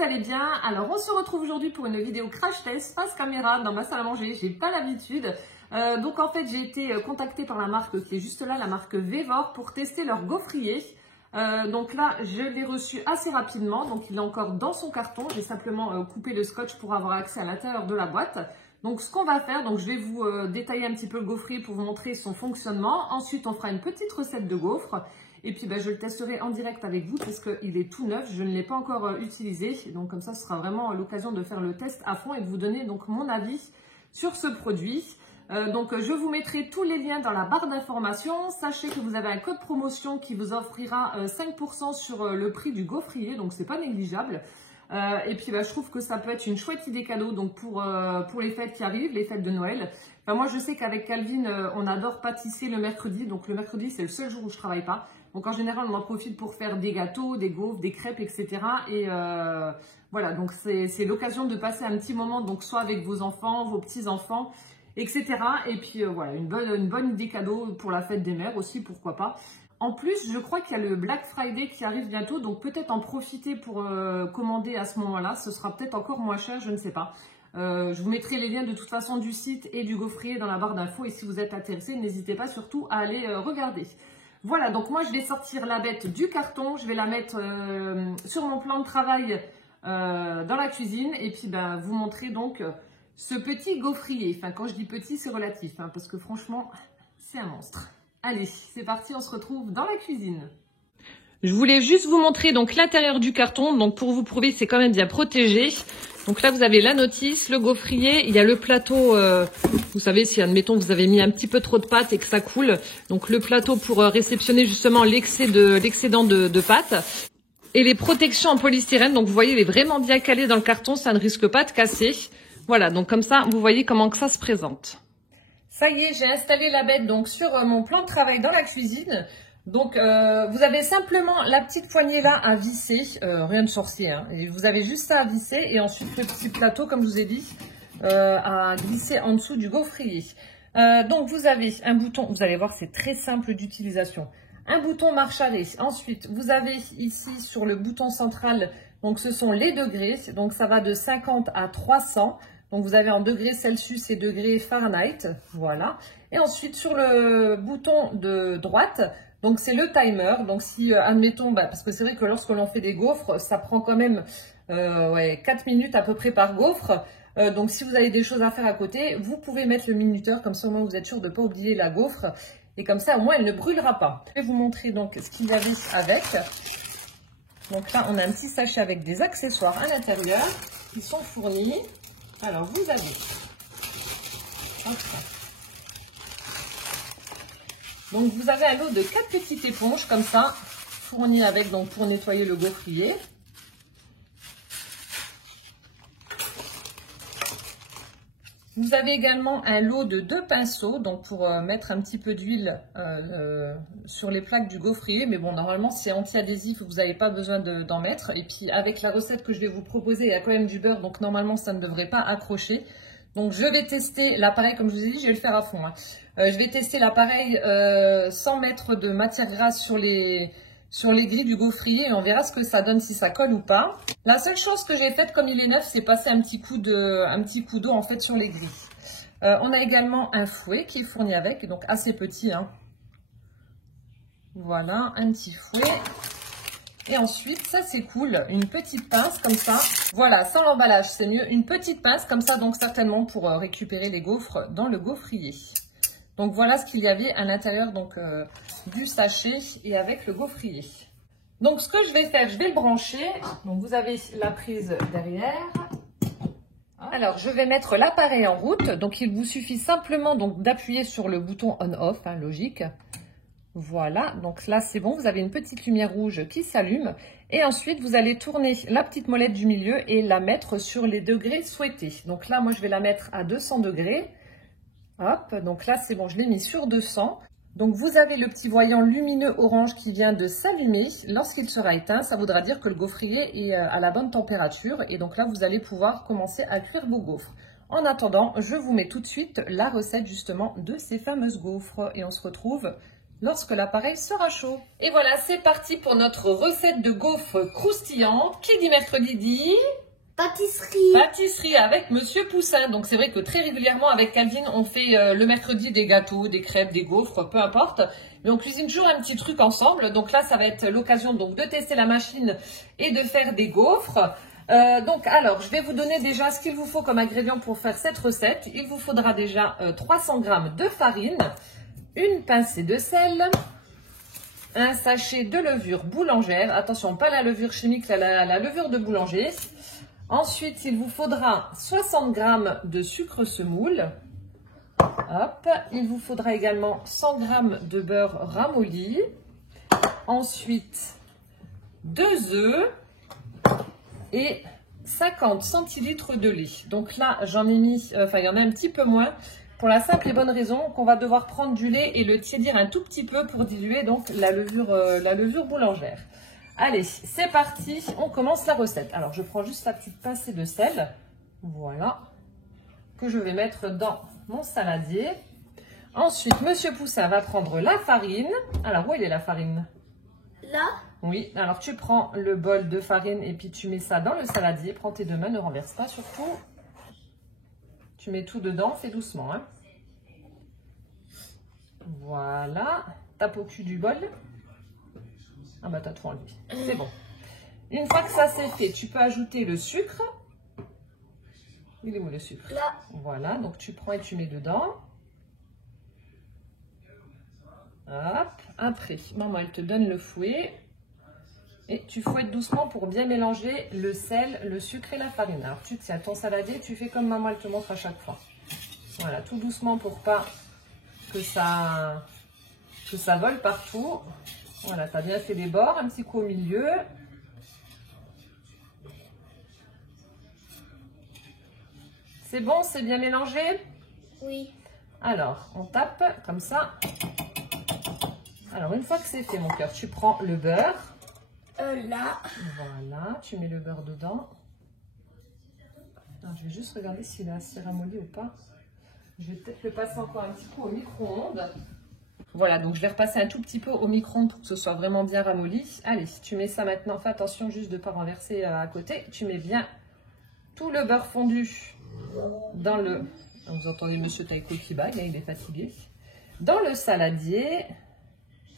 vous allez bien. Alors on se retrouve aujourd'hui pour une vidéo crash test face caméra dans ma salle à manger. J'ai pas l'habitude. Donc en fait j'ai été contactée par la marque qui est juste là, la marque Vévor, pour tester leur gaufrier. Donc là je l'ai reçu assez rapidement, donc il est encore dans son carton. J'ai simplement coupé le scotch pour avoir accès à l'intérieur de la boîte. Donc ce qu'on va faire, donc je vais vous détailler un petit peu le gaufrier pour vous montrer son fonctionnement. Ensuite on fera une petite recette de gaufres. Et puis je le testerai en direct avec vous parce qu'il est tout neuf, je ne l'ai pas encore utilisé. Donc comme ça, ce sera vraiment l'occasion de faire le test à fond et de vous donner donc mon avis sur ce produit. Donc je vous mettrai tous les liens dans la barre d'information. Sachez que vous avez un code promotion qui vous offrira 5% sur le prix du gaufrier, donc c'est pas négligeable. Et puis je trouve que ça peut être une chouette idée cadeau donc pour les fêtes qui arrivent, les fêtes de Noël. Enfin, moi je sais qu'avec Calvin on adore pâtisser le mercredi, donc le mercredi c'est le seul jour où je travaille pas. Donc en général on en profite pour faire des gâteaux, des gaufres, des crêpes, etc. Et voilà, donc c'est l'occasion de passer un petit moment, donc soit avec vos enfants, vos petits-enfants, etc. Et puis voilà, une bonne idée cadeau pour la fête des mères aussi, pourquoi pas. En plus, je crois qu'il y a le Black Friday qui arrive bientôt, donc peut-être en profiter pour commander à ce moment-là. Ce sera peut-être encore moins cher, je ne sais pas. Je vous mettrai les liens de toute façon du site et du gaufrier dans la barre d'infos. Et si vous êtes intéressé, n'hésitez pas surtout à aller regarder. Voilà, donc moi je vais sortir la bête du carton. Je vais la mettre sur mon plan de travail dans la cuisine. Et puis vous montrer donc ce petit gaufrier. Enfin, quand je dis petit, c'est relatif, hein, parce que franchement, c'est un monstre. Allez, c'est parti, on se retrouve dans la cuisine. Je voulais juste vous montrer donc l'intérieur du carton, donc pour vous prouver que c'est quand même bien protégé. Donc là, vous avez la notice, le gaufrier, il y a le plateau, vous savez, si admettons vous avez mis un petit peu trop de pâte et que ça coule, donc le plateau pour réceptionner justement l'excédent de pâte. Et les protections en polystyrène, donc vous voyez, il est vraiment bien calé dans le carton, ça ne risque pas de casser. Voilà, donc comme ça, vous voyez comment que ça se présente. Ça y est, j'ai installé la bête donc sur mon plan de travail dans la cuisine. Donc vous avez simplement la petite poignée là à visser, rien de sorcier, hein. Et vous avez juste ça à visser et ensuite le petit plateau comme je vous ai dit à glisser en dessous du gaufrier. Donc vous avez un bouton, vous allez voir c'est très simple d'utilisation. Un bouton marche arrêt. Ensuite vous avez ici sur le bouton central, donc ce sont les degrés, donc ça va de 50 à 300. Donc, vous avez en degrés Celsius et degrés Fahrenheit, voilà. Et ensuite, sur le bouton de droite, donc c'est le timer. Donc, si, admettons, parce que c'est vrai que lorsque l'on fait des gaufres, ça prend quand même 4 minutes à peu près par gaufre. Donc, si vous avez des choses à faire à côté, vous pouvez mettre le minuteur, comme ça au moins vous êtes sûr de ne pas oublier la gaufre. Et comme ça, au moins, elle ne brûlera pas. Je vais vous montrer donc ce qu'il y avait avec. Donc là, on a un petit sachet avec des accessoires à l'intérieur qui sont fournis. Alors, vous avez, donc vous avez un lot de 4 petites éponges comme ça, fournies avec donc pour nettoyer le gaufrier. Vous avez également un lot de 2 pinceaux, donc pour mettre un petit peu d'huile sur les plaques du gaufrier. Mais bon, normalement c'est anti-adhésif, vous n'avez pas besoin d'en mettre. Et puis avec la recette que je vais vous proposer, il y a quand même du beurre, donc normalement ça ne devrait pas accrocher. Donc je vais tester l'appareil, comme je vous ai dit, je vais le faire à fond, hein. Je vais tester l'appareil sans mettre de matière grasse sur les grilles du gaufrier et on verra ce que ça donne, si ça colle ou pas. La seule chose que j'ai faite comme il est neuf, c'est passer un petit coup d'eau en fait sur les grilles. On a également un fouet qui est fourni avec, donc assez petit, hein. Voilà, un petit fouet. Et ensuite, ça c'est cool, une petite pince comme ça. Voilà, sans l'emballage, c'est mieux. Une petite pince comme ça, donc certainement pour récupérer les gaufres dans le gaufrier. Donc voilà ce qu'il y avait à l'intérieur donc du sachet et avec le gaufrier. Donc ce que je vais faire, je vais le brancher. Donc vous avez la prise derrière. Alors je vais mettre l'appareil en route. Donc il vous suffit simplement donc d'appuyer sur le bouton on/off, hein, logique. Voilà, donc là c'est bon, vous avez une petite lumière rouge qui s'allume. Et ensuite vous allez tourner la petite molette du milieu et la mettre sur les degrés souhaités. Donc là moi je vais la mettre à 200 degrés. Hop, donc là c'est bon, je l'ai mis sur 200. Donc vous avez le petit voyant lumineux orange qui vient de s'allumer. Lorsqu'il sera éteint, ça voudra dire que le gaufrier est à la bonne température. Et donc là vous allez pouvoir commencer à cuire vos gaufres. En attendant, je vous mets tout de suite la recette justement de ces fameuses gaufres. Et on se retrouve lorsque l'appareil sera chaud. Et voilà, c'est parti pour notre recette de gaufres croustillantes. Qui dit mercredi dit pâtisserie. Pâtisserie avec Monsieur Poussin. Donc c'est vrai que très régulièrement avec Calvin, on fait le mercredi des gâteaux, des crêpes, des gaufres, peu importe. Mais on cuisine toujours un petit truc ensemble. Donc là, ça va être l'occasion donc de tester la machine et de faire des gaufres. Donc alors, je vais vous donner déjà ce qu'il vous faut comme ingrédients pour faire cette recette. Il vous faudra déjà 300 g de farine, une pincée de sel, un sachet de levure boulangère. Attention, pas la levure chimique, la levure de boulanger. Ensuite, il vous faudra 60 g de sucre semoule. Hop. Il vous faudra également 100 g de beurre ramolli. Ensuite, 2 œufs et 50 centilitres de lait. Donc là, j'en ai mis, il y en a un petit peu moins, pour la simple et bonne raison qu'on va devoir prendre du lait et le tiédir un tout petit peu pour diluer donc la levure boulangère. Allez, c'est parti, on commence la recette. Alors, je prends juste la petite pincée de sel, voilà, que je vais mettre dans mon saladier. Ensuite, Monsieur Poussin va prendre la farine. Alors, où est la farine? Là? Oui, alors tu prends le bol de farine et puis tu mets ça dans le saladier. Prends tes deux mains, ne renverse pas surtout. Tu mets tout dedans, fais doucement. Hein. Voilà, tape au cul du bol. Ah bah t'as tout enlevé, c'est bon. Une fois que ça c'est fait, tu peux ajouter le sucre. Il est où le sucre? Là. Voilà, donc tu prends et tu mets dedans. Hop, après, maman elle te donne le fouet. Et tu fouettes doucement pour bien mélanger le sel, le sucre et la farine. Alors tu tiens ton saladier, tu fais comme maman elle te montre à chaque fois. Voilà, tout doucement pour pas que ça vole partout. Voilà, tu as bien fait les bords, un petit coup au milieu. C'est bon, c'est bien mélangé? Oui. Alors, on tape comme ça. Alors, une fois que c'est fait, mon cœur, tu prends le beurre. Là. Voilà, tu mets le beurre dedans. Alors, je vais juste regarder s'il est assez ramolli ou pas. Je vais peut-être le passer encore un petit coup au micro-ondes. Voilà, donc je vais repasser un tout petit peu au micro-ondes pour que ce soit vraiment bien ramolli. Allez, tu mets ça maintenant. Fais attention juste de ne pas renverser à côté. Tu mets bien tout le beurre fondu dans le... Vous entendez Monsieur Taiko qui baille, il est fatigué. Dans le saladier.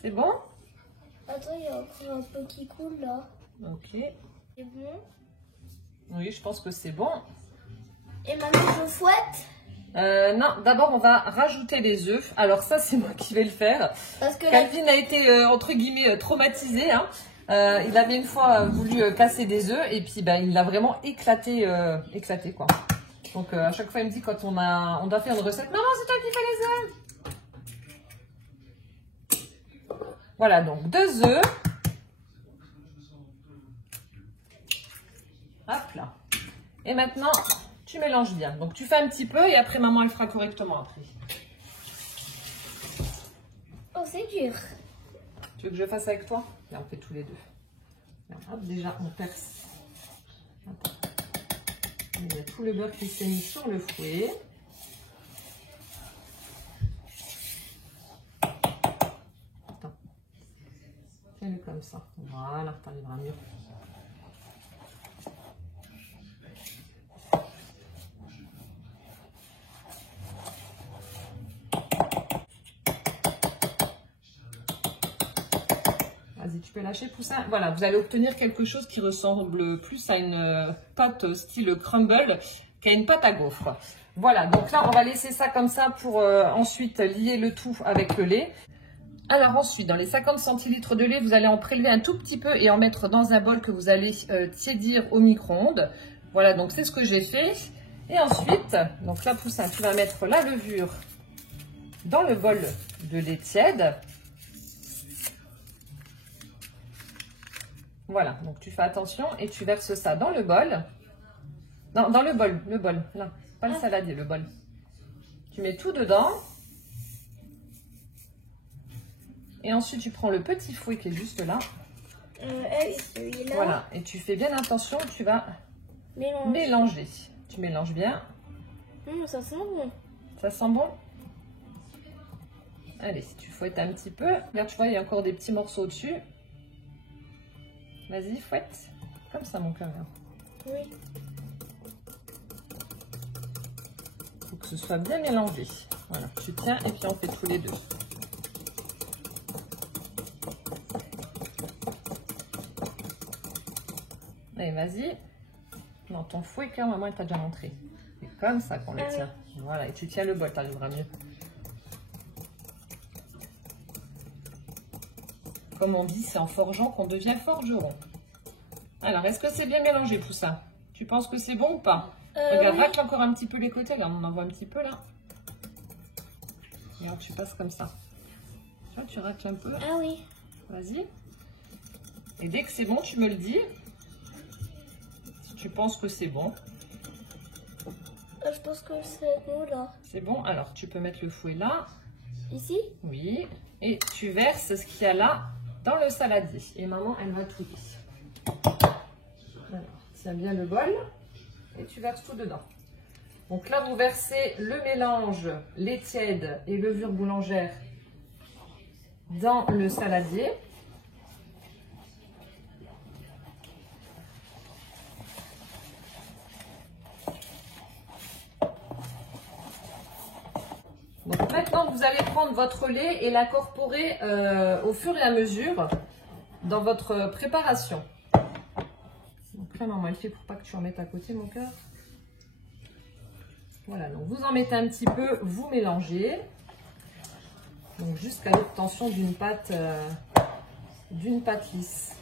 C'est bon? Attends, il y a encore un peu qui coule là. Ok. C'est bon? Oui, je pense que c'est bon. Et maintenant je fouette? Non, d'abord on va rajouter les œufs. Alors ça c'est moi qui vais le faire. Parce que Calvin a été entre guillemets traumatisé. Hein. Il avait une fois voulu casser des œufs et puis il l'a vraiment éclaté quoi. Donc à chaque fois il me dit quand on doit faire une recette, maman c'est toi qui fais les œufs. Voilà donc 2 œufs. Hop là. Et maintenant tu mélanges bien. Donc tu fais un petit peu et après maman elle fera correctement après. Oh c'est dur. Tu veux que je fasse avec toi? Là, on fait tous les deux. Hop, déjà on perce. Hop. Il y a tout le beurre qui s'est mis sur le fouet. Attends. Fais-le comme ça. Voilà, tu arriveras mieux. Vas-y, tu peux lâcher Poussin. Voilà, vous allez obtenir quelque chose qui ressemble plus à une pâte style crumble qu'à une pâte à gaufres. Voilà, donc là, on va laisser ça comme ça pour ensuite lier le tout avec le lait. Alors ensuite, dans les 50 centilitres de lait, vous allez en prélever un tout petit peu et en mettre dans un bol que vous allez tiédir au micro-ondes. Voilà, donc c'est ce que j'ai fait. Et ensuite, donc là, Poussin, tu vas mettre la levure dans le bol de lait tiède. Voilà, donc tu fais attention et tu verses ça dans le bol. Non, dans le bol, là, pas le saladier, le bol. Tu mets tout dedans. Et ensuite, tu prends le petit fouet qui est juste là. Celui-là. Voilà, et tu fais bien attention, tu vas mélanger. Tu mélanges bien. Ça sent bon. Ça sent bon? Allez, si tu fouettes un petit peu. Regarde, tu vois, il y a encore des petits morceaux dessus. Vas-y, fouette. Comme ça, mon cœur. Oui. Il faut que ce soit bien mélangé. Voilà, tu tiens et puis on fait tous les deux. Allez, vas-y. Non, ton fouet, cœur, maman, elle t'a déjà montré. C'est comme ça qu'on le tient. Voilà, et tu tiens le bol, t'arriveras mieux. Comme on dit, c'est en forgeant qu'on devient forgeron. Alors, est-ce que c'est bien mélangé tout ça? Tu penses que c'est bon ou pas? Regarde, Oui. racle encore un petit peu les côtés, là, on en voit un petit peu, là. Regarde, tu passes comme ça. Tu vois, tu racles un peu. Ah oui. Vas-y. Et dès que c'est bon, tu me le dis. Si tu penses que c'est bon. Je pense que c'est bon là. C'est bon? Alors, tu peux mettre le fouet là. Ici? Oui. Et tu verses ce qu'il y a là dans le saladier. Et maman, elle va touiller. Alors, tiens bien le bol. Et tu verses tout dedans. Donc là, vous versez le mélange lait tiède et levure boulangère dans le saladier. Donc maintenant, vous allez prendre votre lait et l'incorporer au fur et à mesure dans votre préparation. Donc là, maman, elle fait pour pas que tu en mettes à côté, mon cœur. Voilà, donc vous en mettez un petit peu, vous mélangez. Donc jusqu'à l'obtention d'une pâte lisse.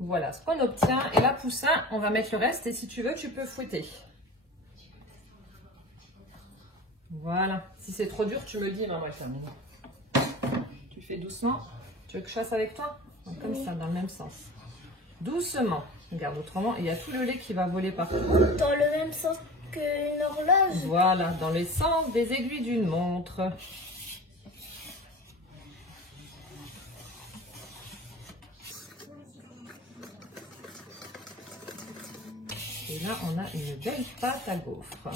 Voilà ce qu'on obtient. Et là, poussin, on va mettre le reste. Et si tu veux, tu peux fouetter. Voilà. Si c'est trop dur, tu me le dis, maman, elle termine. Tu fais doucement. Tu veux que je fasse avec toi? Comme ça, dans le même sens. Doucement. Regarde, autrement, il y a tout le lait qui va voler partout. Dans le même sens qu'une horloge. Voilà, dans les sens des aiguilles d'une montre. Et là, on a une belle pâte à gaufres.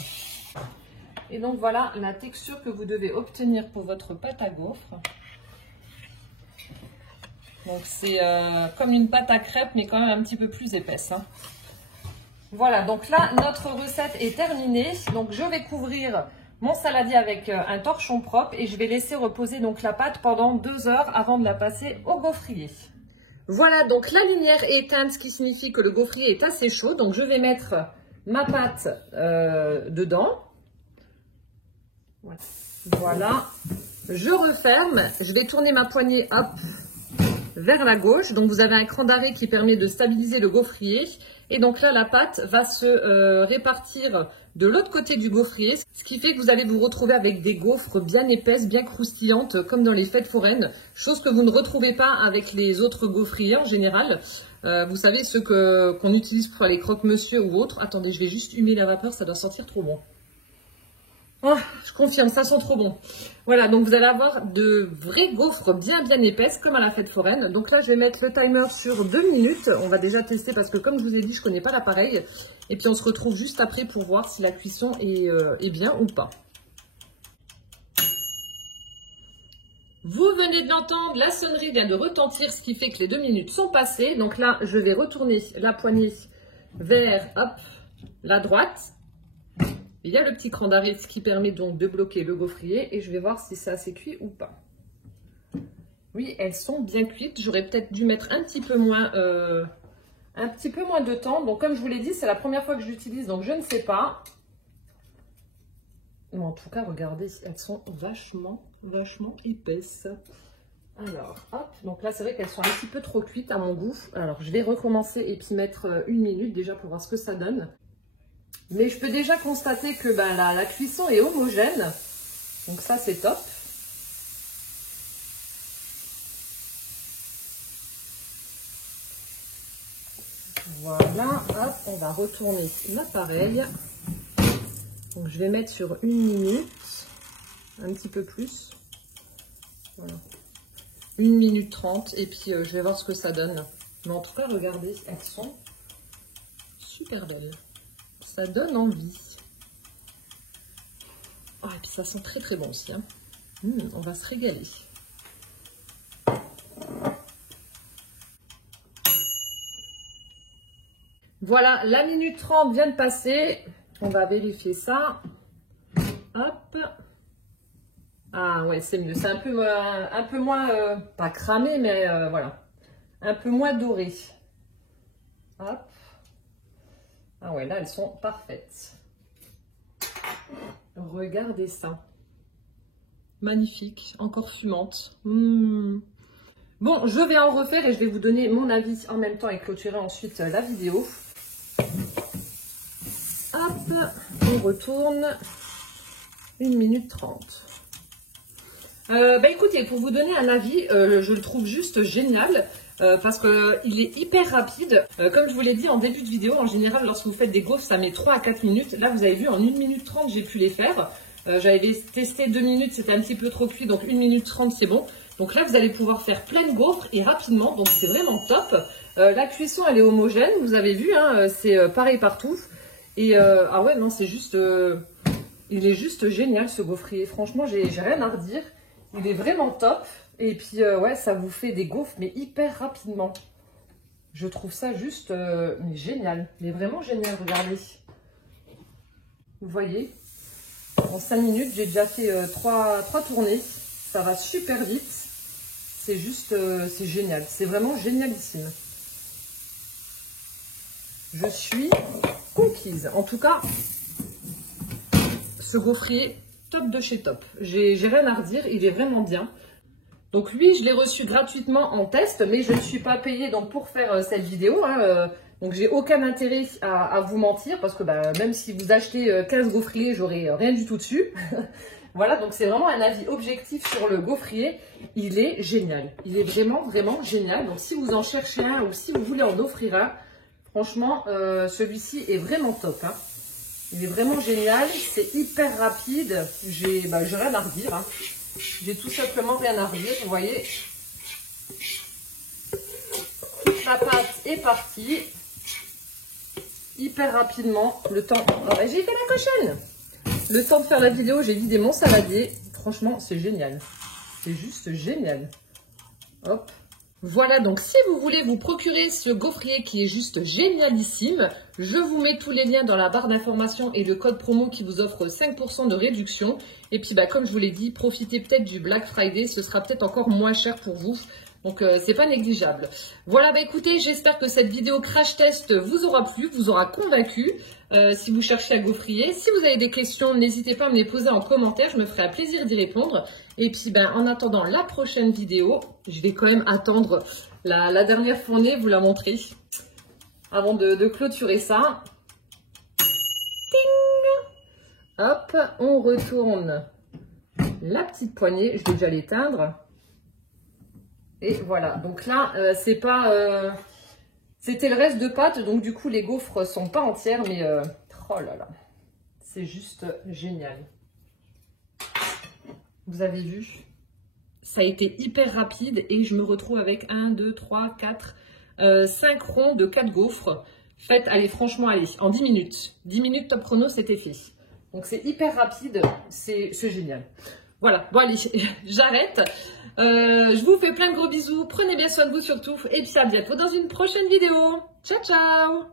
Et donc, voilà la texture que vous devez obtenir pour votre pâte à gaufres. Donc, c'est comme une pâte à crêpes, mais quand même un petit peu plus épaisse. Hein. Voilà, donc là, notre recette est terminée. Donc, je vais couvrir mon saladier avec un torchon propre et je vais laisser reposer donc la pâte pendant 2 heures avant de la passer au gaufrier. Voilà, donc la lumière est éteinte, ce qui signifie que le gaufrier est assez chaud. Donc, je vais mettre ma pâte dedans. Voilà, je referme. Je vais tourner ma poignée vers la gauche. Donc, vous avez un cran d'arrêt qui permet de stabiliser le gaufrier. Et donc là, la pâte va se répartir de l'autre côté du gaufrier, ce qui fait que vous allez vous retrouver avec des gaufres bien épaisses, bien croustillantes, comme dans les fêtes foraines, chose que vous ne retrouvez pas avec les autres gaufriers en général. Vous savez, ceux qu'on utilise pour les croque-monsieur ou autres. Attendez, je vais juste humer la vapeur, ça doit sentir trop bon. Oh, je confirme, ça sent trop bon. Voilà, donc vous allez avoir de vraies gaufres bien épaisses, comme à la fête foraine. Donc là, je vais mettre le timer sur 2 minutes. On va déjà tester parce que, comme je vous ai dit, je ne connais pas l'appareil. Et puis, on se retrouve juste après pour voir si la cuisson est bien ou pas. Vous venez de l'entendre, la sonnerie vient de retentir, ce qui fait que les 2 minutes sont passées. Donc là, je vais retourner la poignée vers la droite. Il y a le petit cran d'arrêt, ce qui permet donc de bloquer le gaufrier. Et je vais voir si ça s'est cuit ou pas. Oui, elles sont bien cuites. J'aurais peut-être dû mettre un petit peu moins de temps. Donc, comme je vous l'ai dit, c'est la première fois que je l'utilise, donc je ne sais pas. Mais en tout cas, regardez, elles sont vachement épaisses. Alors, hop. Donc là, c'est vrai qu'elles sont un petit peu trop cuites à mon goût. Alors, je vais recommencer et puis mettre 1 minute déjà pour voir ce que ça donne. Mais je peux déjà constater que la cuisson est homogène. Donc ça, c'est top. Voilà, hop, on va retourner l'appareil. Donc je vais mettre sur 1 minute, un petit peu plus. Voilà. 1 minute 30 et puis je vais voir ce que ça donne. Mais en tout cas, regardez, elles sont super belles. Ça donne envie. Oh, et puis ça sent très très bon aussi. Hein. On va se régaler. Voilà, la minute 30 vient de passer. On va vérifier ça. Hop. Ah ouais, c'est mieux. C'est un peu moins, pas cramé, mais voilà. Un peu moins doré. Hop. Ah ouais, là, elles sont parfaites. Regardez ça. Magnifique. Encore fumante. Bon, je vais en refaire et je vais vous donner mon avis en même temps et clôturer ensuite la vidéo. Hop, on retourne. 1 minute 30. Écoutez, pour vous donner un avis, je le trouve juste génial parce qu'il est hyper rapide. Comme je vous l'ai dit en début de vidéo, en général, lorsque vous faites des gaufres, ça met 3 à 4 minutes. Là, vous avez vu, en 1 minute 30, j'ai pu les faire. J'avais testé 2 minutes, c'était un petit peu trop cuit, donc 1 minute 30, c'est bon. Donc là, vous allez pouvoir faire plein de gaufres et rapidement, donc c'est vraiment top. La cuisson, elle est homogène, vous avez vu, hein, c'est pareil partout. Et ah ouais, non, c'est juste... il est juste génial, ce gaufrier. Franchement, j'ai rien à redire. Il est vraiment top. Et puis, ouais, ça vous fait des gaufres, mais hyper rapidement. Je trouve ça juste mais génial. Mais vraiment génial, regardez. Vous voyez, en 5 minutes, j'ai déjà fait 3 tournées. Ça va super vite. C'est juste, c'est génial. C'est vraiment génialissime. Je suis conquise. En tout cas, ce gaufrier, top de chez top. J'ai rien à redire, il est vraiment bien. Donc lui, je l'ai reçu gratuitement en test, mais je ne suis pas payée donc, pour faire cette vidéo. Hein, donc j'ai aucun intérêt à vous mentir, parce que même si vous achetez 15 gaufriers, j'aurai rien du tout dessus. Voilà, donc c'est vraiment un avis objectif sur le gaufrier. Il est génial. Il est vraiment, vraiment génial. Donc si vous en cherchez un ou si vous voulez en offrir un, franchement, celui-ci est vraiment top. Hein. Il est vraiment génial. C'est hyper rapide. J'ai rien à redire. Hein. J'ai tout simplement rien à redire. Vous voyez, toute la pâte est partie. Hyper rapidement. Le temps... Oh, j'ai fait la cochonne. Le temps de faire la vidéo, j'ai vidé mon saladier. Franchement, c'est génial. C'est juste génial. Hop. Voilà, donc si vous voulez vous procurer ce gaufrier qui est juste génialissime, je vous mets tous les liens dans la barre d'information et le code promo qui vous offre 5% de réduction. Et puis, comme je vous l'ai dit, profitez peut-être du Black Friday, ce sera peut-être encore moins cher pour vous. Donc, c'est pas négligeable. Voilà, écoutez, j'espère que cette vidéo crash test vous aura plu, vous aura convaincu. Si vous cherchez à gaufrier. Si vous avez des questions, n'hésitez pas à me les poser en commentaire, je me ferai un plaisir d'y répondre. Et puis, en attendant la prochaine vidéo, je vais quand même attendre la dernière fournée, vous la montrer, avant de clôturer ça. Ting! Hop, on retourne la petite poignée, je vais déjà l'éteindre. Et voilà, donc là, c'est pas... C'était le reste de pâte, donc du coup, les gaufres sont pas entières, mais oh là là, c'est juste génial. Vous avez vu, ça a été hyper rapide et je me retrouve avec 1, 2, 3, 4, 5 ronds de 4 gaufres. Faites, allez, franchement, allez, en 10 minutes. 10 minutes top chrono, c'était fait. Donc c'est hyper rapide, c'est génial. Voilà, bon allez, j'arrête. Je vous fais plein de gros bisous. Prenez bien soin de vous surtout. Et puis à bientôt dans une prochaine vidéo. Ciao, ciao!